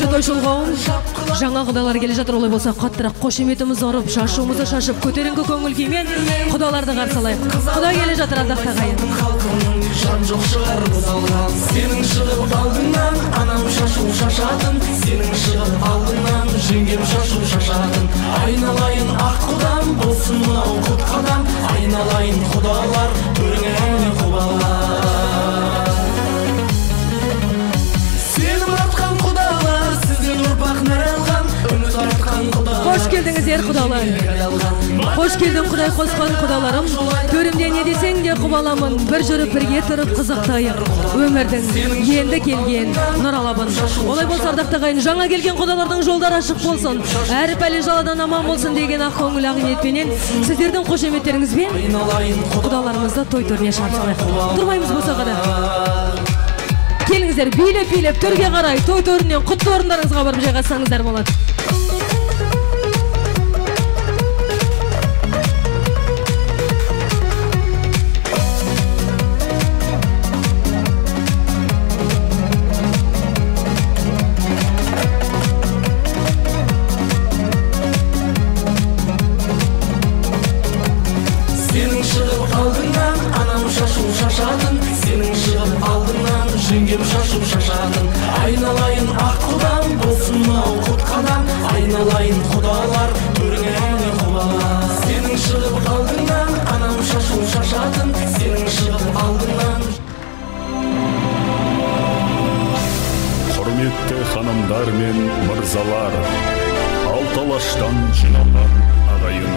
Ендеше тойшыл қауым, жаңа құдалар келе жатыр, олай болса қаттырақ қошеметіміз ұрып, шашуымызды шашып, көтеріңкі көңіл күймен құдаларды қарсылайық. Құда келе жатыр ардақтағы ағайын. Жан жоқ шығар бұзалған, сенің шығып алдыңнан анам шашу шашатын, сенің шығып алдыңнан жеңгем шашу шашатын. Айналайын ақ құдам, болсын мынау құт қадам, айналайын құдалар, төріңе құбалар. Сенім артқан құдалар, сізден ұрпақ нәр алған, үміт артқан құдалар. Қош келдіңіздер құдалар. Қош келдің құдай қосқан құдаларым. Төрімде не десең де құбаламын, бір жүріп бірге тұрып қызықтайық. Өмірдің енді келген нұр алабын. Олай болса ардақтағы ағайын, жаңа келген құдалардың жолдары ашық болсын, әрі пәле жаладан аман болсын деген ақ көңіл ақ ниетпенен сіздердің қошеметтеріңізбен құдаларымызды той төріне шақырайық. Тұрмаймыз босағада. Келіңіздер, билеп төрге қарай той төрінен құтты орындарыңызға барып жайғасаңыздар болады. Сенің шығып алдыңнан жеңгем шашу шашатын. Айналайын ақ құдам, болсын мынау құт қадам, айналайын құдалар, төріңе құбалар. Сенің шығып алдыңнан анам шашу шашатын, сенің шығып алдыңнан. Құрметті ханымдар мен мырзалар, алталаштан жиналған ағайын,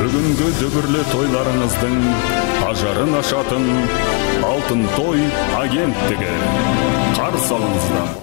бүгінгі дүбірлі тойларыңыздың ажарын ашатын Алтын той агенттігі қарсы алыңыздар.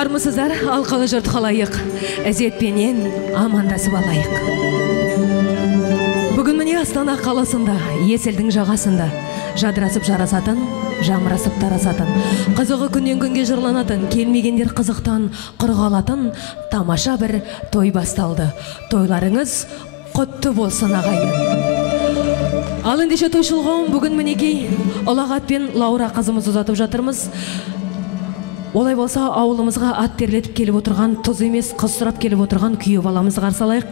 Армысыздар, алқалы жұрт қалайық, әзетпенен амандасып алайық. Бүгін міне Астана қаласында, Еселдің жағасында, жадырасып жарасатын, жамырасып тарасатын, қызығы күннен күнге жырланатын, келмегендер қызықтан қырғалатын тамаша бір той басталды. Тойларыңыз құтты болсын ағайын. Ал ендеше тойшыл қауым, бүгін мінекей Ұлағат пен Лаура қызымыз ұзатып жатырмыз. Олай болса, ауылымызға ат терлетіп келіп отырған, тұз емес қыз сұрап келіп отырған күйеу баламызды қарсы алайық.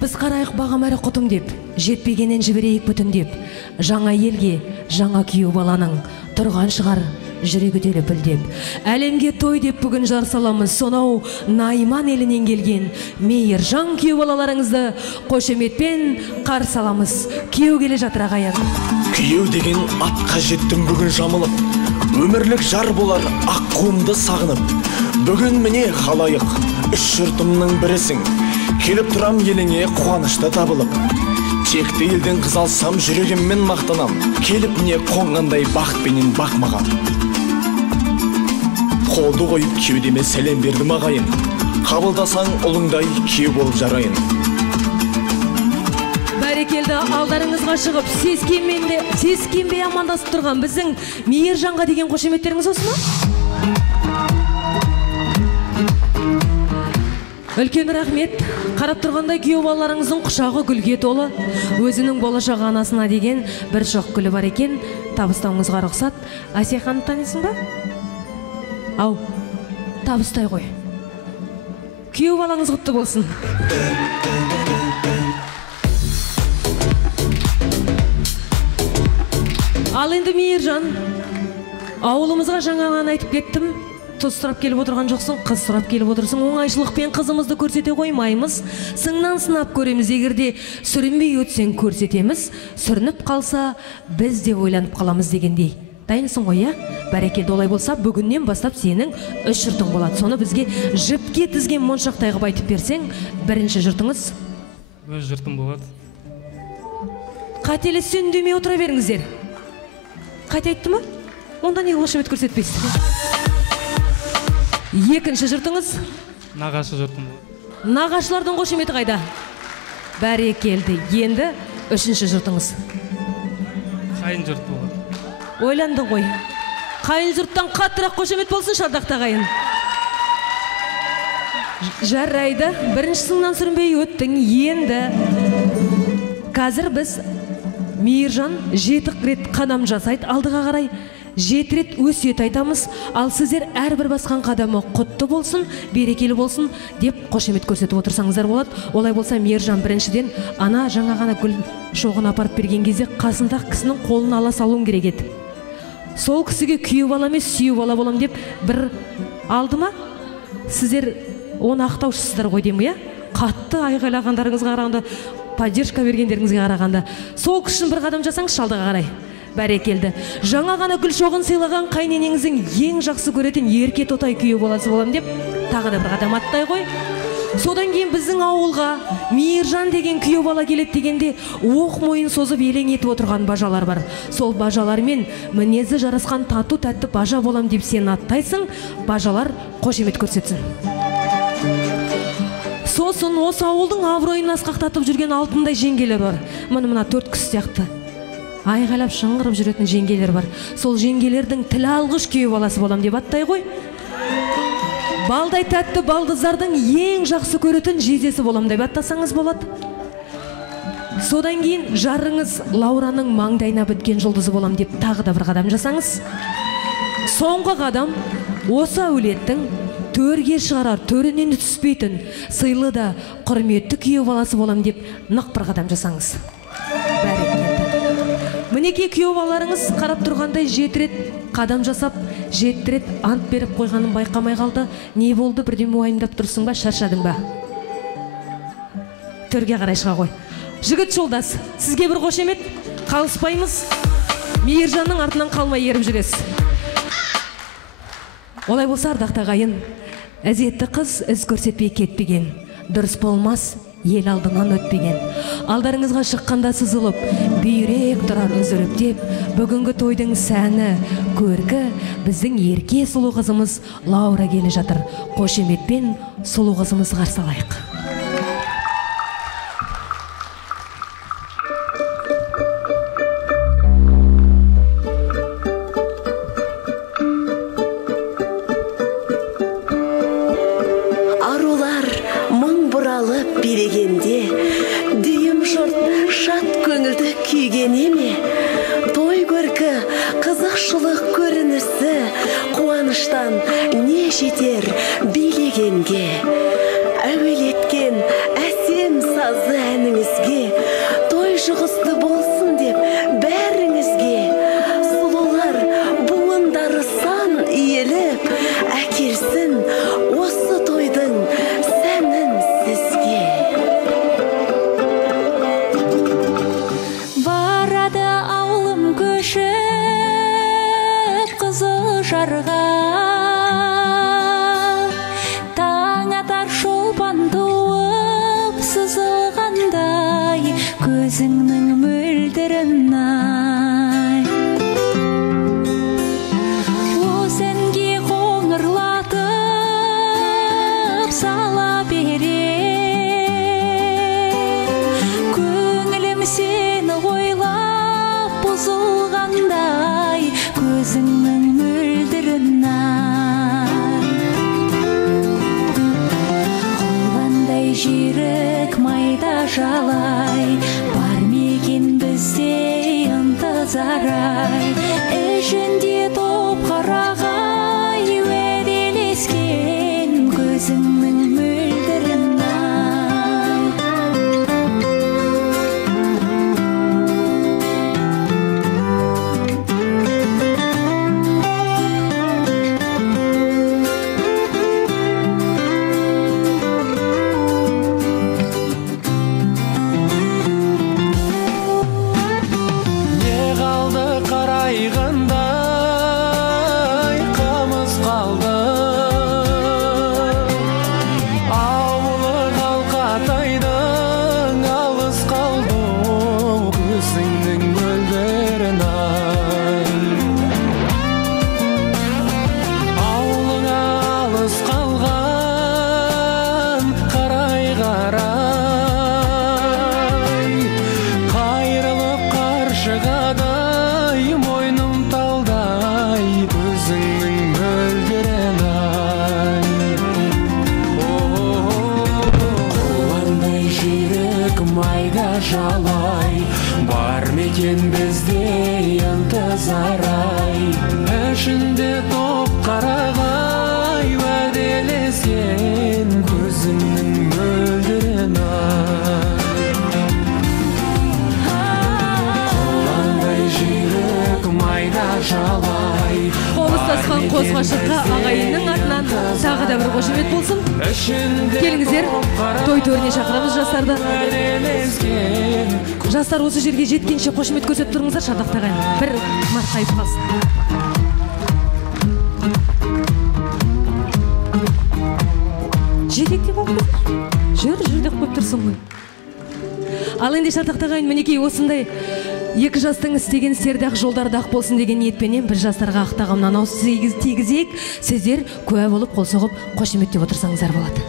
Біз қарайық бағам әрі құтым деп, жетпегенен жіберейік бүтін деп, жаңа елге, жаңа күйеу баланың тұрған шығар жүрегі де лүпілдеп. Әлемге той деп бүгін жар саламыз, сонау Найман елінен келген мейіржан күйеу балаларыңызды қошеметпен қарсы аламыз. Күйеу келе жатыр ағайын. Күйеу деген атқа жеттім бүгін жамылып, өмірлік жар болар аққуымды сағынып. Бүгін міне халайық, үш жұртымның бірісің, келіп тұрам еліңе қуанышта табылып. Текті елден қыз алсам жүрегіммен мақтанам, келіп не қонғандай бақытпенен бақмаған. Қолды қойып кеудеме сәлем бердім ағайын, қабылдасаң ұлыңдай күйеу болып жарайын. Бәрекелді, алдарыңызға шығып, сескенбей амандасып тұрған біздің Мейіржанға деген қошеметтеріңіз осы ма? Үлкен рахмет. Қарап тұрғандай күйеу балаларыңыздың құшағы гүлге толы. Өзінің болашақ анасына деген бір шоқ гүлі бар екен. Табыстауыңызға рұқсат. Әсия ханымды танисың ба? Ау, табыстай ғой. Күйеу балаңыз құтты болсын. Ал енді Мейіржан, ауылымызға жаңадан айтып кеттім. Тұз сұрап келіп отырған жоқсың, қыз сұрап келіп отырсың. Оңайшылықпен қызымызды көрсете қоймаймыз. Сыңнан сынап көреміз, егерде сүрінбей өтсең көрсетеміз. Сүрініп қалса, біз де ойланып қаламыз дегендей. Дайынсың ғой, иә? Бәрекелді, олай болса, бүгіннен бастап сенің үш жұртың болады. Соны бізге жіпке тізген моншақтай қып айтып берсең, бірінші жұртыңыз? Өз жұртым болады. Қателессе үндемей отыра беріңіздер. Қате айтты ма? Онда не қошемет көрсетпейсіз? Екінші жұртыңыз? Нағашы жұртым болады. Нағашылардың қошеметі қайда? Бәрекелді. Енді үшінші жұртыңыз? Қайын жұрт болады. Ойландың ғой. Қайын жұрттан қаттырақ қошемет болсын шардақты ағайын. Жарайды. Біріншісіңнен сүрінбей өттің. Енді қазір біз Мейіржан 7 рет қадам жасайды. Алдыға қарай 7 рет өсиет айтамыз. Ал сіздер әрбір басқан қадамы құтты болсын, берекелі болсын деп қошемет көрсетіп отырсаңыздар болады. Олай болса Мейіржан біріншіден ана жаңа ғана гүл шоғын апарып берген кезде қасындағы кісінің қолын ала салуың керек еді. Сол кісіге күйеу бала емес, сүйеу бала болам деп бір алды ма? Сіздер оны ақтаушысыздар ғой деймін, иә? Қатты айғайлағандарыңызға қарағанда, поддержка бергендеріңізге қарағанда, сол кісі үшін бір қадам жасаңыз алдыға қарай. Бәрекелді. Жаңа ғана гүл шоғын сыйлаған қайненеңіздің ең жақсы көретін ерке тотай күйеу баласы болам деп тағы да бір қадам аттай ғой. Содан кейін біздің ауылға Мейіржан деген күйеу бала келеді дегенде оқ мойын созып елең етіп отырған бажалар бар. Сол бажалармен мінезі жарасқан тату тәтті бажа болам деп сен аттайсың, бажалар қошемет көрсетсін. Сосын осы ауылдың абыройын асқақтатып жүрген алтындай жеңгелер бар. Мына 4 кісі сияқты айғайлап шыңғырып жүретін жеңгелер бар. Сол жеңгелердің тіл алғыш күйеу баласы болам деп аттай ғой. Балдай тәтті балдыздардың ең жақсы көретін жездесі болам деп аттасаңыз болады. Содан кейін жарыңыз Лаураның маңдайына біткен жұлдызы болам деп тағы да бір қадам жасаңыз. Соңғы қадам осы әулеттің төрге шығарар, төрінен түспейтін, сыйлы да құрметті күйеу баласы болам деп нық бір қадам жасаңыз. Бәрекелді. Мінеке күйеу балаларыңыз қарап тұрғандай 7 рет қадам жасап, 7 рет ант беріп қойғанын байқамай қалды. Не болды, бірден уайымдап тұрсың ба, шаршадың ба? Төрге қарай шыға ғой. Жігіт жолдас, сізге бір қошемет, қалыспаймыз. Мейіржанның артынан қалмай еріп жүресіз. Олай болса ардақты ағайын, әзетті қыз із көрсетпей кетпеген, дұрыс болмас ел алдынан өтпеген. Алдарыңызға шыққанда сызылып, бүйрек тұрар үзіліп деп, бүгінгі тойдың сәні, көркі біздің ерке сұлу қызымыз Лаура келе жатыр. Қошеметпен сұлу қызымыз қарсы алайық. елестер билегенге, әуелеткен әсем сазы әніңізге, той шығысты болсын деп бәріңізге, сұлулар буындары сан иеліп, әкелсін осы тойдың сәнін сізге. Барады ауылым көшіп қызыл жарға, таң атар шолпан туып сызылғандай, көзіңнің мөлдірін ай. Өзенге қоңырлатып сала берем, көңілім сені ойлап бұзылғандай, көзіңнің мөлдірін ай. Қоландай жүйрік майда жалай, бар мекен бізде ынтызар ай. Ішінде топ қарағай, уәделескен көзіңнің мөлдірін ай. Не қалды қарайғандай, қамыс қалды. Ауылы қалқатайдың алыс қалды, көзіңнің мөлдірін ай. Ауылыңа алыс қалған қарай-қарай, қайрылып қаршығадай, мойным талдай, көзіңнің мөлдірін ай. Қоландай жүйрік майда жалай, бар мекен бізде ынтызар ай. Ішінде топ қарағай, уәделескен көзіңнің мөлдірін ай. Қоландай жүйрік майда жалай, Қол ұстасқан қос ғашыққа ағайынның атынан тағы да бір қошемет болсын. Келіңіздер, той төріне шақырамыз жастарды. Жастар осы жерге жеткенше қошемет көрсетіп тұрыңыздар, шатақтағайын. Бір марқайып қалсын. Жетекте болып жүрдік көп тұрсын ғой. Ал енді шатақтағайын, мінекей осындай екі жастың істеген істерді ақ жолдарды ақ болсын деген ниетпенен бір жастарға ақтағымнан ауыз тигізейік. Сіздер куә болып қол соғып қошеметтеп отырсаңыздар болады.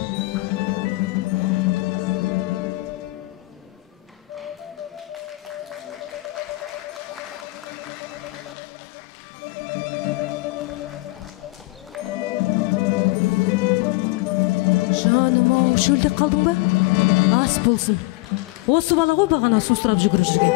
Жаным ау, шөлдеп қалдың ба? Ас болсын. Осы бала ғой бағана сусырап жүгіріп жүрген.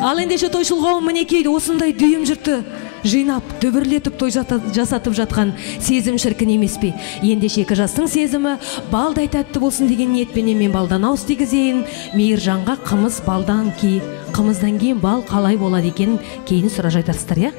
Ал ендеше тойшыл қауым мінекейді осындай дүйім жұртты жинап, дүбірлетіп той жасатып жатқан сезім шіркін емес пе? Ендеше екі жастың сезімі балдай тәтті болсын деген ниетпенен мен балдан ауыз тигізейін. Мейіржанға қымыз балдан қымыздан кейін бал қалай болады екен кейін сұра жайтарсыздар, я?